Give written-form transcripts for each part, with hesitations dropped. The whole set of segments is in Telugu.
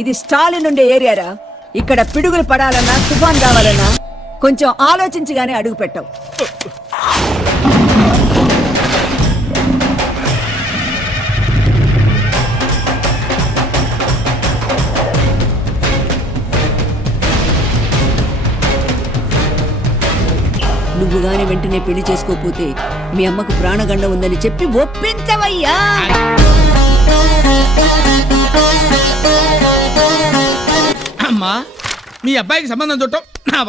ఇది స్టాలిన్ ఉండే ఏరియారా. ఇక్కడ పిడుగులు పడాలన్నా తుఫాన్ కావాలన్నా కొంచెం ఆలోచించగానే అడుగు పెట్టవు. నువ్వు గాని వెంటనే పెళ్లి చేసుకోకపోతే మీ అమ్మకు ప్రాణగండం ఉందని చెప్పి ఒప్పించవయ్యా. అమ్మా, మీ అబ్బాయికి సంబంధం చూడటం నా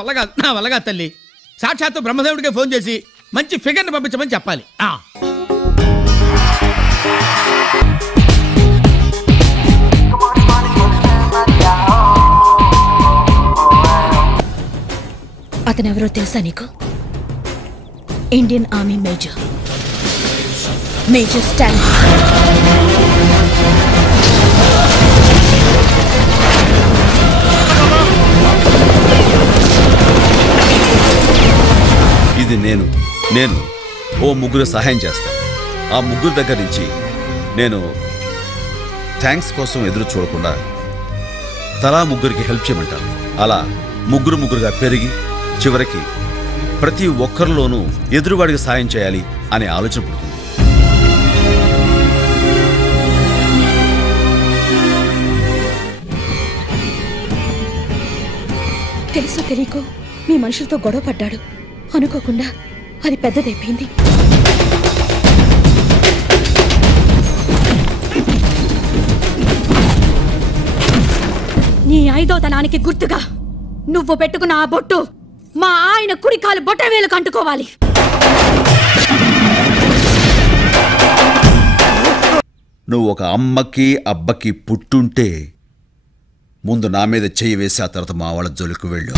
వల్ల కాదు తల్లి. సాక్షాత్తు బ్రహ్మదేవుడికి ఫోన్ చేసి మంచి ఫిగర్ని పంపించమని చెప్పాలి. అతనెవరో తెలుసా నీకు? Indian army major Stalin. ఇది నేను ఓ ముగ్గురు సహాయం చేస్తాను. ఆ ముగ్గురు దగ్గర నుంచి నేను థ్యాంక్స్ కోసం ఎదురు చూడకుండా తలా ముగ్గురికి హెల్ప్ చేయమంటాను. అలా ముగ్గురుగా పెరిగి చివరికి ప్రతి ఒక్కరిలోనూ ఎదురువాడికి సాయం చేయాలి అనే ఆలోచన పుడుతుంది. తెలుసో తెలియకో మీ మనుషులతో గొడవ పడ్డాడు. అనుకోకుండా అది పెద్దదైపోయింది. నీ ఐదోతనానికి గుర్తుగా నువ్వు పెట్టుకున్న ఆ బొట్టు మా ఆయన కుడికాలు బొట్టవేలకు అంటుకోవాలి. నువ్వు ఒక అమ్మకి అబ్బకి పుట్టుంటే ముందు నా మీద చెయ్యి వేసి ఆ తర్వాత మా వాళ్ళ జోలికి వెళ్ళు.